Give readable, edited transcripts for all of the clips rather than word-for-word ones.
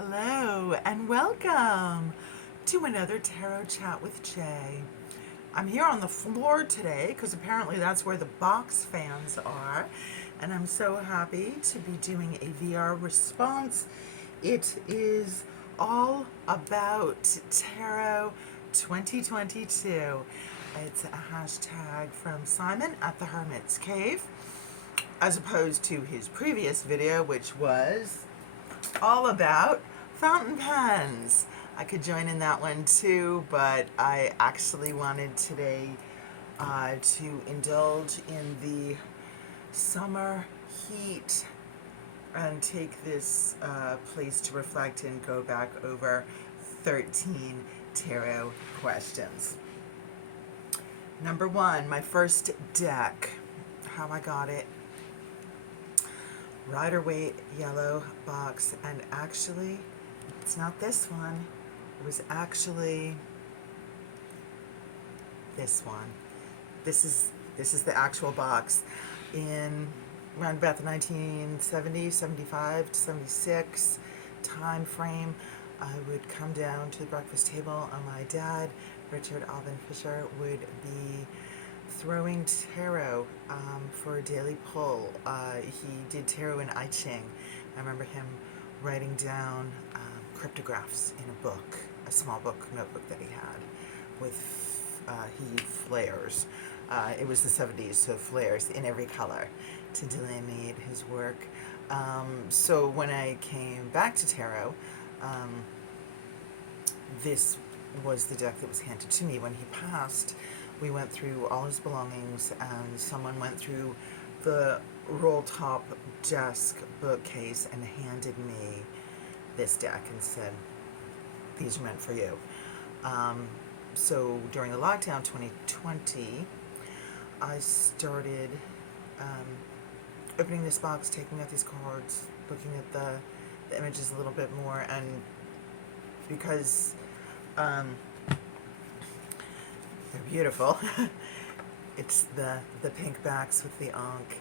Hello and welcome to another Tarot Chat with Jay. I'm here on the floor today because apparently that's where the box fans are, and I'm so happy to be doing a VR response. It is all about Tarot 2022. It's a hashtag from Simon at the Hermit's Cave, as opposed to his previous video, which was all about fountain pens. I could join in that one too, but I actually wanted today to indulge in the summer heat and take this place to reflect and go back over 13 tarot questions. Number one, my first deck, how I got it. Rider-Waite yellow box, and actually it's not this one, it was actually this one. This is the actual box. In around about the 1970s, 75 to 76 time frame, I would come down to the breakfast table and my dad, Richard Alvin Fisher, would be throwing tarot for a daily pull. He did tarot and I Ching. I remember him writing down cryptographs in a book, a small notebook that he had with he flares. It was the 70s, so flares in every color to delineate his work. So when I came back to tarot, this was the deck that was handed to me when he passed. We went through all his belongings, and someone went through the roll top desk bookcase and handed me this deck and said, these are meant for you. So during the lockdown 2020, I started opening this box, taking out these cards, looking at the images a little bit more, and because they're beautiful. It's the pink backs with the ankh,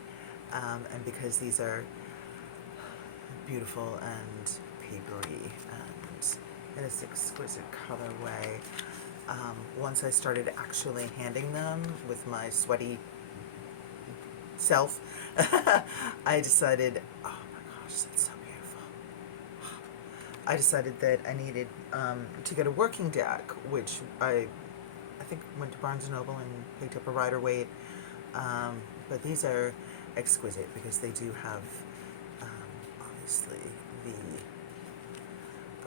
and because these are beautiful and papery and in this exquisite colorway, once I started actually handing them with my sweaty self, I decided, oh my gosh, that's so beautiful. I decided that I needed to get a working deck, which I think went to Barnes & Noble and picked up a Rider-Waite, but these are exquisite because they do have obviously the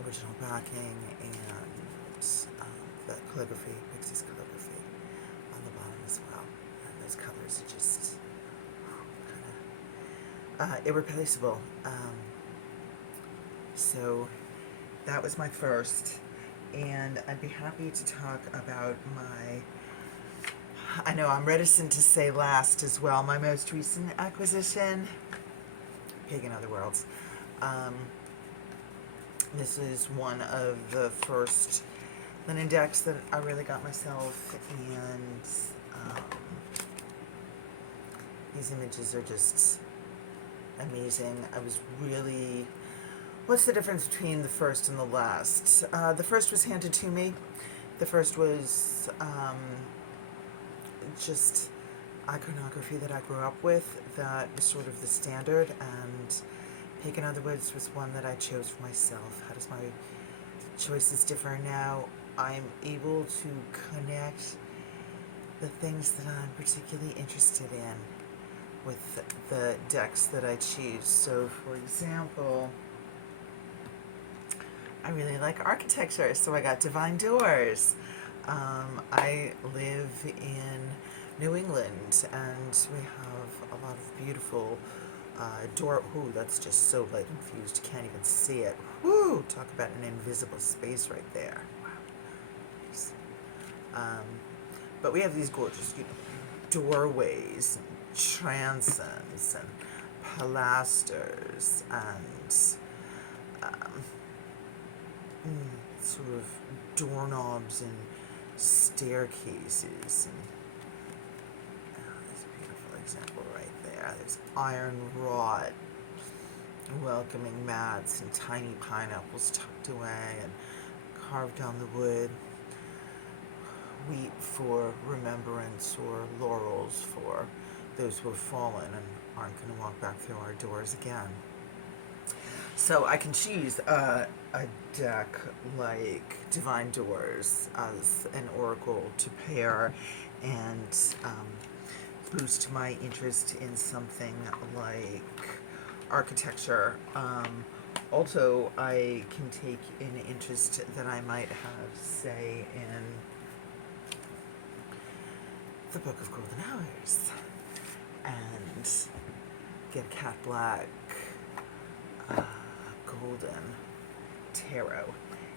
original backing and the calligraphy, Pixie's calligraphy on the bottom as well, and those colors are just kind of irreplaceable. So that was my first. And I'd be happy to talk about I know I'm reticent to say last as well, my most recent acquisition, Pig in Other Worlds. This is one of the first linen decks that I really got myself, and these images are just amazing. I was really... What's the difference between the first and the last? The first was handed to me. The first was just iconography that I grew up with that was sort of the standard, and Pig in Other Words was one that I chose for myself. How does my choices differ now? I'm able to connect the things that I'm particularly interested in with the decks that I choose. So, for example, I really like architecture, so I got Divine Doors. I live in New England, and we have a lot of beautiful door. Ooh, that's just so light infused, you can't even see it. Woo! Talk about an invisible space right there. Wow. Nice. But we have these gorgeous, doorways, and transoms, and pilasters, and sort of doorknobs and staircases, and there's a beautiful example right there. There's iron wrought welcoming mats and tiny pineapples tucked away and carved on the wood, wheat for remembrance or laurels for those who have fallen and aren't going to walk back through our doors again. So I can choose a deck like Divine Doors as an oracle to pair and boost my interest in something like architecture. Also, I can take an interest that I might have, say, in the Book of Golden Hours and get a cat black golden tarot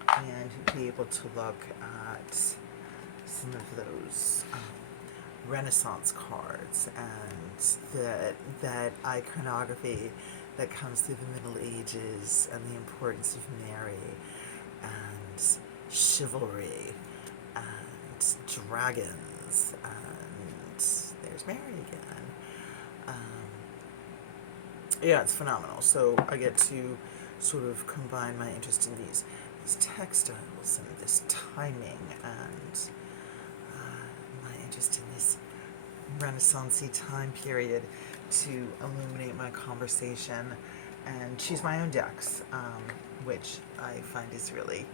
and be able to look at some of those Renaissance cards and that iconography that comes through the Middle Ages and the importance of Mary and chivalry and dragons and there's Mary again. Yeah, it's phenomenal. So I get to sort of combine my interest in these textiles and this timing and my interest in this Renaissance-y time period to illuminate my conversation and choose my own decks, which I find is really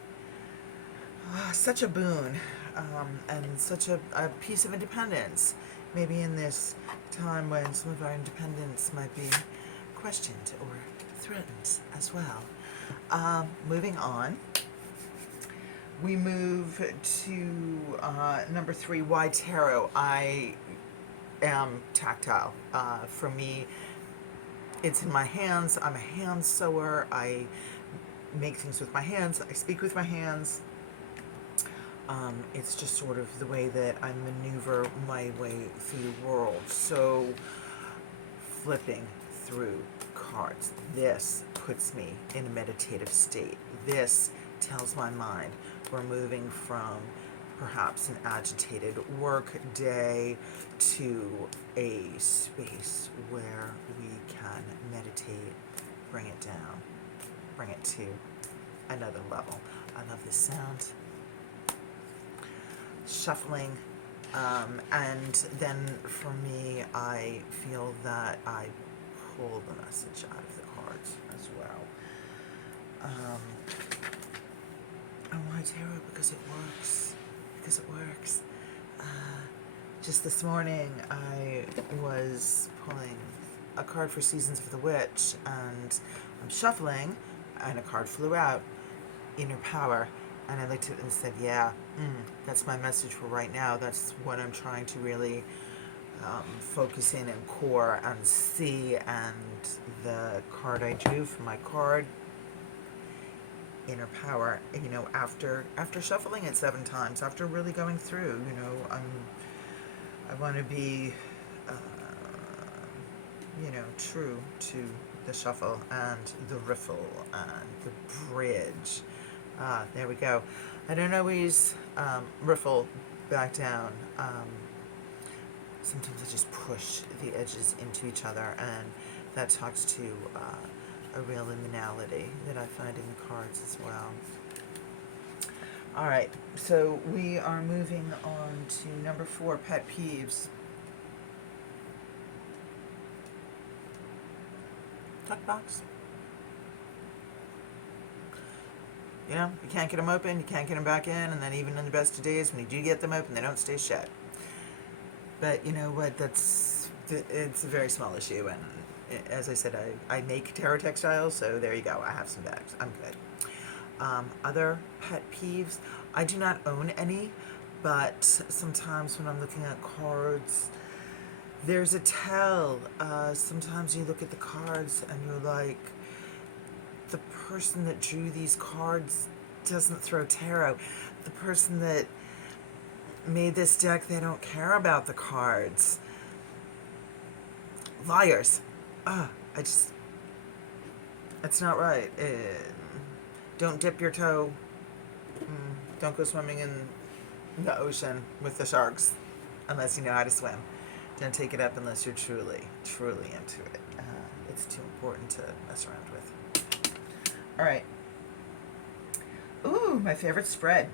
such a boon and such a piece of independence. Maybe in this time when some of our independence might be questioned or threatened as well. Moving on, we move to number 3, why tarot? I am tactile. For me, it's in my hands. I'm a hand sewer. I make things with my hands. I speak with my hands. It's just sort of the way that I maneuver my way through the world. So flipping through cards, this puts me in a meditative state. This tells my mind we're moving from perhaps an agitated work day to a space where we can meditate, bring it down, bring it to another level. I love this sound. Shuffling, and then for me, I feel that I pull the message out of the cards as well. And why tarot? Because it works. Because it works. Just this morning, I was pulling a card for Seasons of the Witch, and I'm shuffling, and a card flew out, Inner Power. And I looked at it and said, yeah, that's my message for right now. That's what I'm trying to really focus in and core and see. And the card I drew for my card, Inner Power, you know, after shuffling it 7 times, after really going through, you know, I want to be, you know, true to the shuffle and the riffle and the bridge. There we go. I don't always riffle back down. Sometimes I just push the edges into each other, and that talks to a real liminality that I find in the cards as well. All right, so we are moving on to number 4, pet peeves. Tuck box. You know, you can't get them open, you can't get them back in, and then even in the best of days, when you do get them open, they don't stay shut. But you know what, it's a very small issue, and as I said, I make tarot textiles, so there you go, I have some bags, I'm good. Other pet peeves, I do not own any, but sometimes when I'm looking at cards, there's a tell. Sometimes you look at the cards and you're like, the person that drew these cards doesn't throw tarot. The person that made this deck, they don't care about the cards. Liars. It's not right. Don't dip your toe. Don't go swimming in the ocean with the sharks unless you know how to swim. Don't take it up unless you're truly into it. It's too important to mess around with. All right. Ooh, my favorite spread.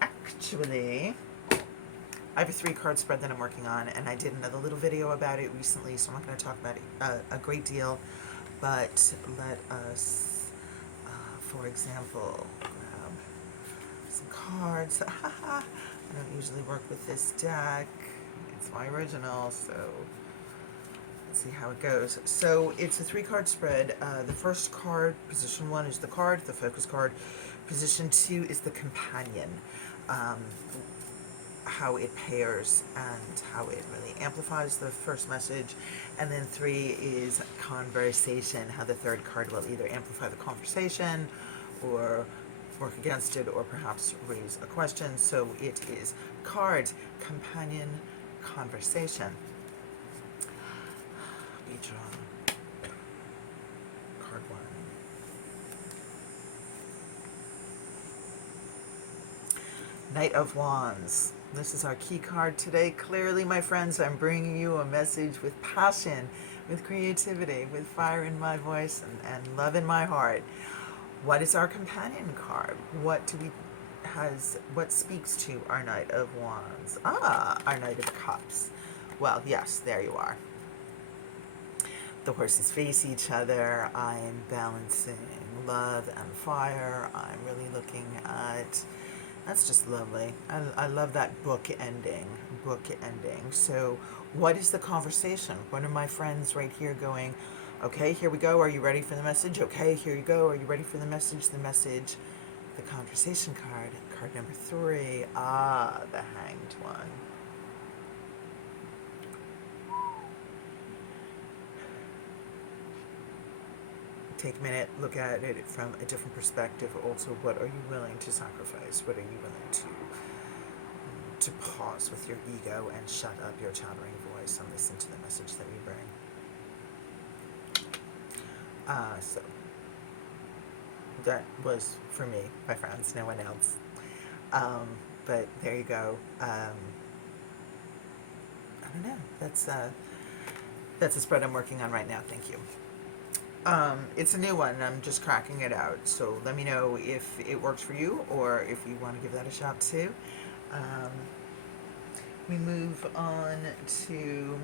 Actually, I have a 3-card spread that I'm working on, and I did another little video about it recently, so I'm not going to talk about it a great deal. But let us, for example, grab some cards. I don't usually work with this deck. It's my original, so let's see how it goes. So it's a 3-card spread. The first card, position 1, is the card, the focus card. Position 2 is the companion. How it pairs and how it really amplifies the first message. And then 3 is conversation, how the third card will either amplify the conversation or work against it or perhaps raise a question. So it is card, companion, conversation. We draw card 1. Knight of Wands. This is our key card today. Clearly, my friends, I'm bringing you a message with passion, with creativity, with fire in my voice and love in my heart. What is our companion card? What speaks to our Knight of Wands? Our Knight of Cups. Well, yes, there you are. The horses face each other. I'm balancing love and fire. I'm really looking at... That's just lovely. I love that book ending. So what is the conversation? One of my friends right here going, okay, here we go. Are you ready for the message? Okay, here you go. Are you ready for the message? The conversation card. Card number 3. The Hanged one. Take a minute, look at it from a different perspective. Also, what are you willing to sacrifice? What are you willing to pause with your ego and shut up your chattering voice and listen to the message that you bring? So that was for me, my friends, no one else. But there you go. I don't know. That's a spread I'm working on right now. Thank you. It's a new one. I'm just cracking it out. So let me know if it works for you or if you want to give that a shot too. We move on to...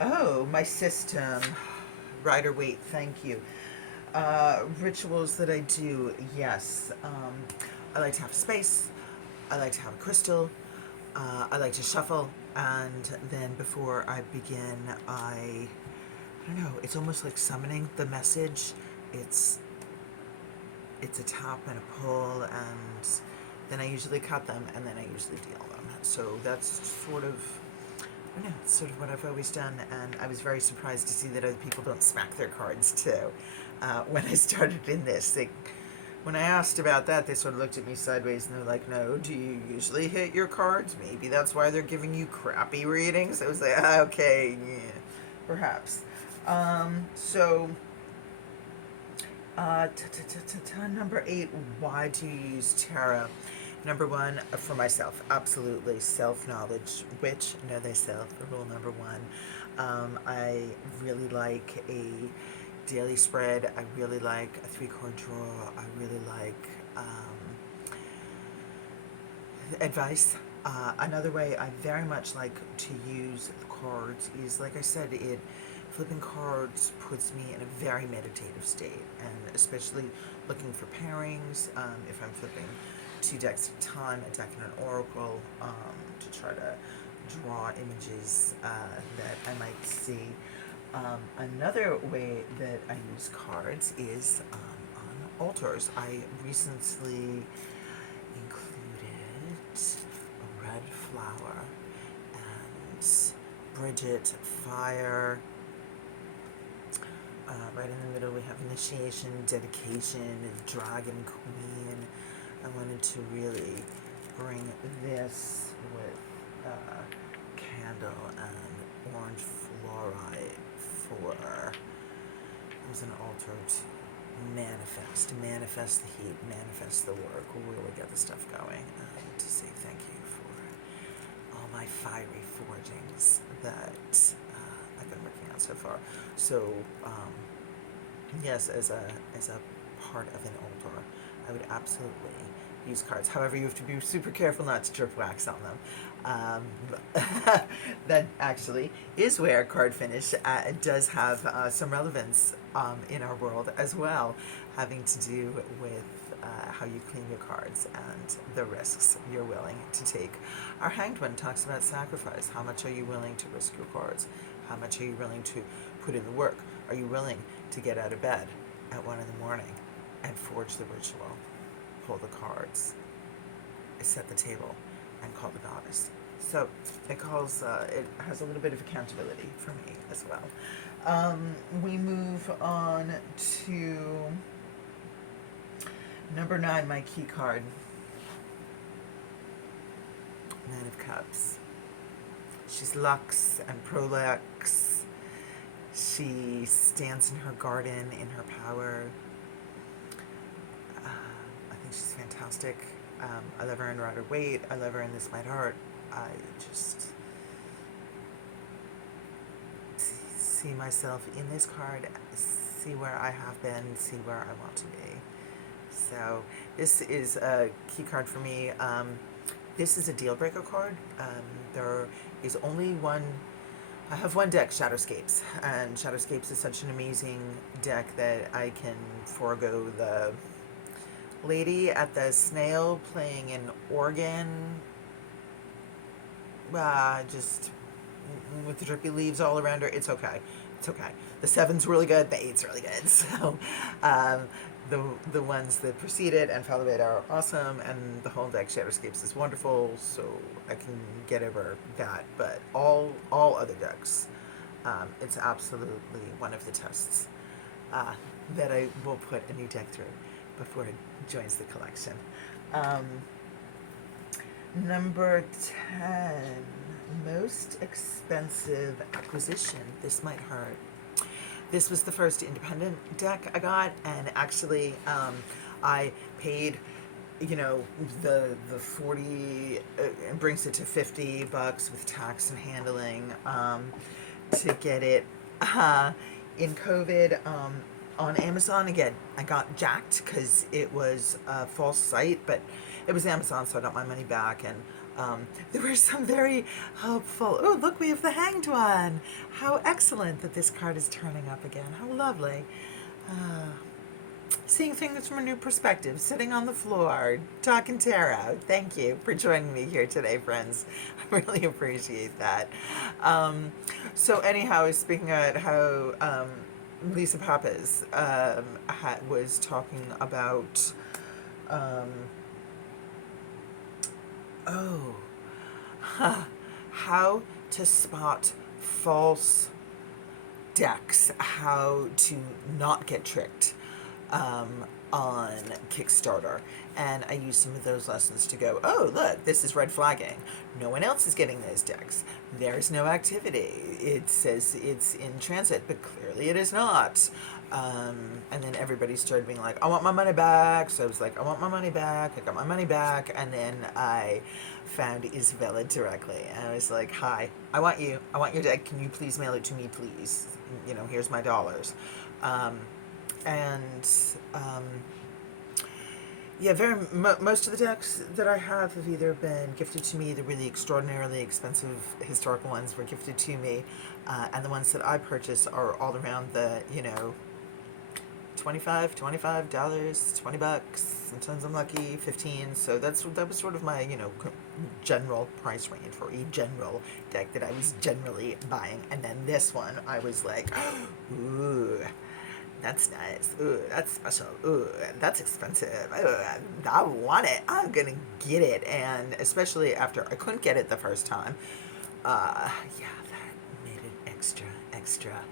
Oh, my system. Rider Waite, thank you. Rituals that I do, yes. I like to have space. I like to have a crystal. I like to shuffle. And then before I begin, I don't know, it's almost like summoning the message. It's a tap and a pull, and then I usually cut them, and then I usually deal them. So that's sort of, I don't know, it's sort of what I've always done, and I was very surprised to see that other people don't smack their cards too. When I started in this, when I asked about that, they sort of looked at me sideways, and they're like, no, do you usually hit your cards? Maybe that's why they're giving you crappy readings. I was like, okay, yeah, perhaps. Number 8, why do you use tarot? Number 1, for myself, absolutely, self-knowledge, which know thyself, rule number 1. I really like a daily spread. I really like a 3-card draw. I really like advice. Another way I very much like to use the cards is, like I said, flipping cards puts me in a very meditative state, and especially looking for pairings. If I'm flipping 2 decks at a time, a deck and an oracle, to try to draw images that I might see. Another way that I use cards is on altars. I recently included a red flower and Bridget, fire. Right in the middle we have initiation, dedication, dragon queen. I wanted to really bring this with candle and orange fluorite for as an altar to manifest the heat, manifest the work, really get the stuff going, and to say thank you for all my fiery forgings that so far. So yes, as a part of an altar, I would absolutely use cards. However, you have to be super careful not to drip wax on them. That actually is where card finish does have some relevance in our world as well, having to do with how you clean your cards and the risks you're willing to take. Our Hanged One talks about sacrifice. How much are you willing to risk your cards? How much are you willing to put in the work? Are you willing to get out of bed at 1 in the morning and forge the ritual, pull the cards, set the table, and call the goddess? So it has a little bit of accountability for me as well. We move on to number 9, my key card. Nine of Cups. She's Lux and Prolux. She stands in her garden, in her power. I think she's fantastic. I love her in Rider Waite. I love her in This Might Hurt. I just see myself in this card, see where I have been, see where I want to be. So this is a key card for me. This is a deal breaker card. There is only one. I have one deck, Shadowscapes, and Shadowscapes is such an amazing deck that I can forego the lady at the snail playing an organ, just with the drippy leaves all around her. It's okay. It's okay. The 7's really good. The 8's really good. So the ones that precede it and follow it are awesome, and the whole deck Shadowscapes is wonderful. So I can get over that. But all other decks, it's absolutely one of the tests that I will put a new deck through before it joins the collection. Number 10, most expensive acquisition. This Might Hurt. This was the first independent deck I got, and actually I paid, the 40, it brings it to $50 with tax and handling to get it in COVID on Amazon. Again, I got jacked because it was a false site, but it was Amazon, so I got my money back, and there were some very helpful. Oh, look, we have the Hanged One. How excellent that this card is turning up again. How lovely. Seeing things from a new perspective, sitting on the floor, talking tarot. Thank you for joining me here today, friends. I really appreciate that. So anyhow, I was speaking about how Lisa Pappas was talking about how to spot false decks, how to not get tricked on Kickstarter. And I used some of those lessons to go, oh, look, this is red flagging. No one else is getting those decks. There's no activity. It says it's in transit, but clearly it is not. And then everybody started being like, I want my money back. So I was like, I want my money back. I got my money back. And then I found Isabella directly. And I was like, hi, I want your deck. Can you please mail it to me, please? Here's my dollars. Most of the decks that I have either been gifted to me. The really extraordinarily expensive historical ones were gifted to me, and the ones that I purchased are all around the $25, $20. Sometimes I'm lucky, 15. So that was sort of my general price range for a general deck that I was generally buying. And then this one, I was like, ooh. That's nice. Ooh, that's special. Ooh, that's expensive. Ooh, I want it. I'm gonna get it. And especially after I couldn't get it the first time, that made it extra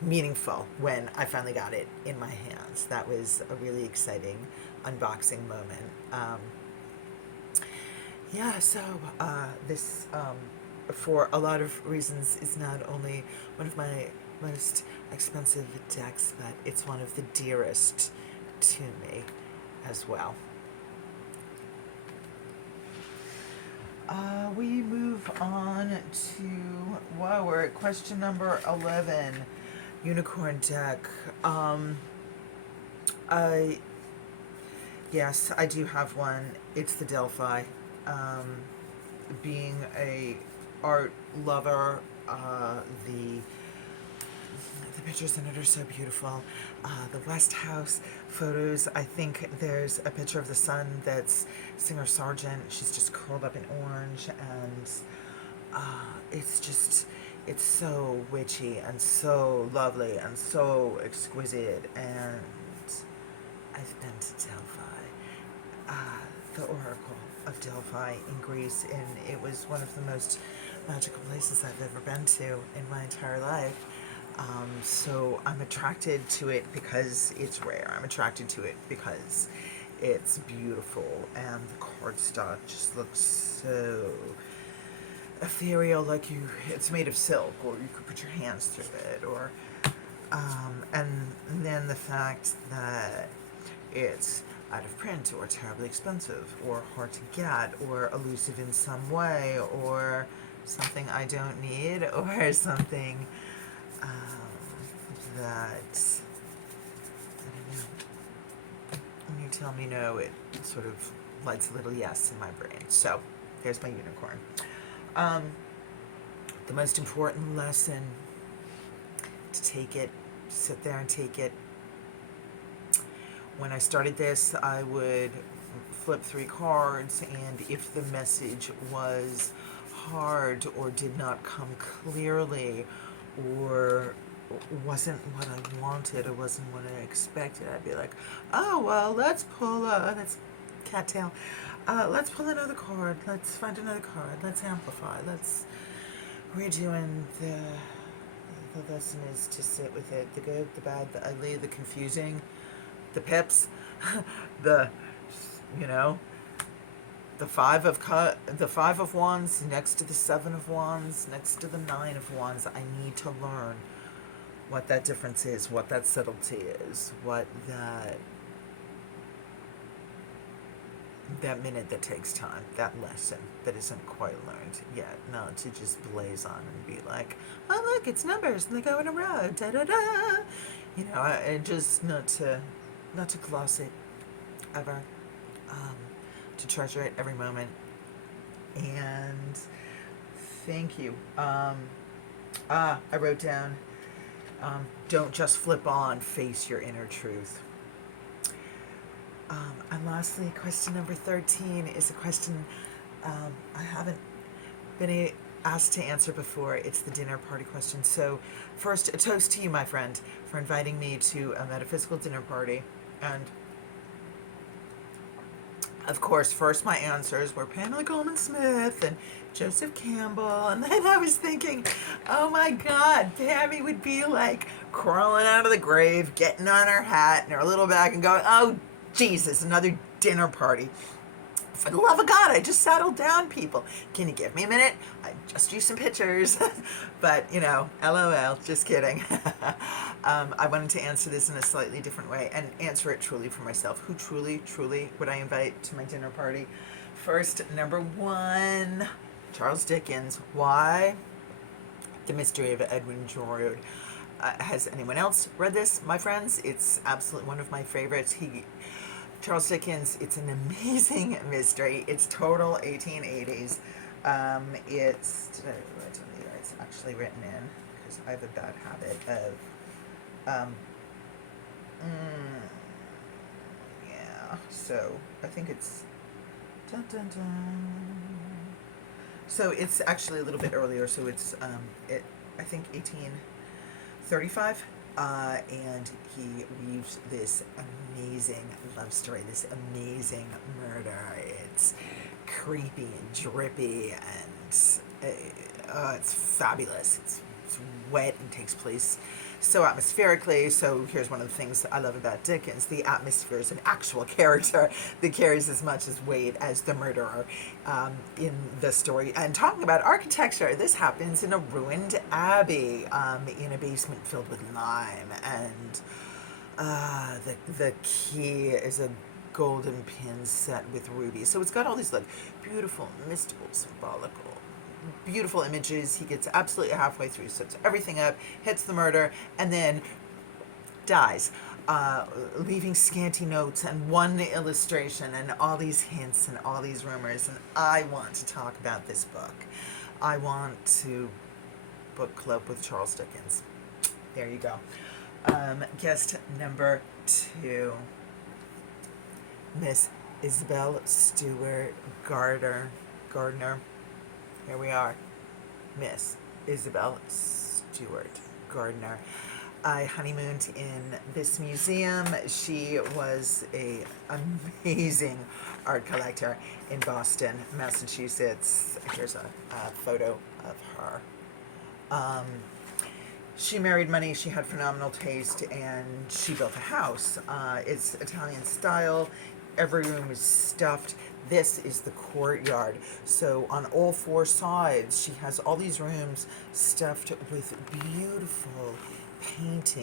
meaningful when I finally got it in my hands. That was a really exciting unboxing moment. This for a lot of reasons is not only one of my most expensive decks, but it's one of the dearest to me as well. We move on to, wow, we're at question number 11, unicorn deck. I, yes, I do have one. It's the Delphi. Being a art lover, the pictures in it are so beautiful. The West House photos, I think there's a picture of the sun that's Singer Sargent. She's just curled up in orange, and it's so witchy and so lovely and so exquisite. And I've been to Delphi, the Oracle of Delphi in Greece, and it was one of the most magical places I've ever been to in my entire life. So I'm attracted to it because it's rare. I'm attracted to it because it's beautiful, and the cardstock just looks so ethereal, like it's made of silk, or you could put your hands through it, or and then the fact that it's out of print, or terribly expensive, or hard to get, or elusive in some way, or something I don't need, or something that, I don't know, when you tell me no, it sort of lights a little yes in my brain. So there's my unicorn. The most important lesson, to take it, sit there and take it. When I started this, I would flip 3 cards, and if the message was hard or did not come clearly, or wasn't what I wanted, or wasn't what I expected, I'd be like, oh, well, let's pull, that's cattail. Let's pull another card. Let's find another card. Let's amplify. Let's redoing the lesson is to sit with it. The good, the bad, the ugly, the confusing, the pips, the, you know, the five of wands next to the 7 of wands, next to the 9 of wands. I need to learn what that difference is, what that subtlety is, what that minute that takes time, that lesson that isn't quite learned yet. Not to just blaze on and be like, oh look, it's numbers and they go in a row, da da da. You know, and just not to gloss it ever, to treasure it every moment. And thank you. I wrote down, don't just flip on, face your inner truth. And lastly, question number 13 is a question I haven't been asked to answer before. It's the dinner party question. So first, a toast to you, my friend, for inviting me to a metaphysical dinner party. And of course, first my answers were Pamela Goldman Smith and Joseph Campbell. And then I was thinking, oh my God, Pammy would be like crawling out of the grave, getting on her hat and her little bag and going, oh, Jesus, another dinner party. For the love of God, I just settled down, people. Can you give me a minute? I just drew some pictures. But, you know, LOL, just kidding. I wanted to answer this in a slightly different way and answer it truly for myself. Who truly would I invite to my dinner party? First, number 1, Charles Dickens. Why? The Mystery of Edwin Drood. Has anyone else read this, my friends? It's absolutely one of my favorites. Charles Dickens, it's an amazing mystery. It's total 1880s. It's actually written in, because I have a bad habit of, yeah, so I think it's, dun, dun, dun. So it's actually a little bit earlier, so it's, I think 1835. And he weaves this amazing love story, this amazing murder. It's creepy and drippy, and it's fabulous. It's wet and takes place so atmospherically. So here's one of the things I love about Dickens. The atmosphere is an actual character that carries as much as weight as the murderer in the story. And talking about architecture, this happens in a ruined abbey, in a basement filled with lime. And the key is a golden pin set with rubies. So it's got all these like beautiful, mystical, symbolical, beautiful images. He gets absolutely halfway through, sets everything up, hits the murder, and then dies, leaving scanty notes and one illustration and all these hints and all these rumors. And I want to talk about this book. I want to book club with Charles Dickens. There you go. Guest number 2, Miss Isabelle Stewart Gardner. Here we are. Miss Isabelle Stewart Gardner. I honeymooned in this museum. She was an amazing art collector in Boston, Massachusetts. Here's a photo of her. She married money, she had phenomenal taste, and she built a house. It's Italian style. Every room is stuffed. This is the courtyard. So on all 4 sides, she has all these rooms stuffed with beautiful painting.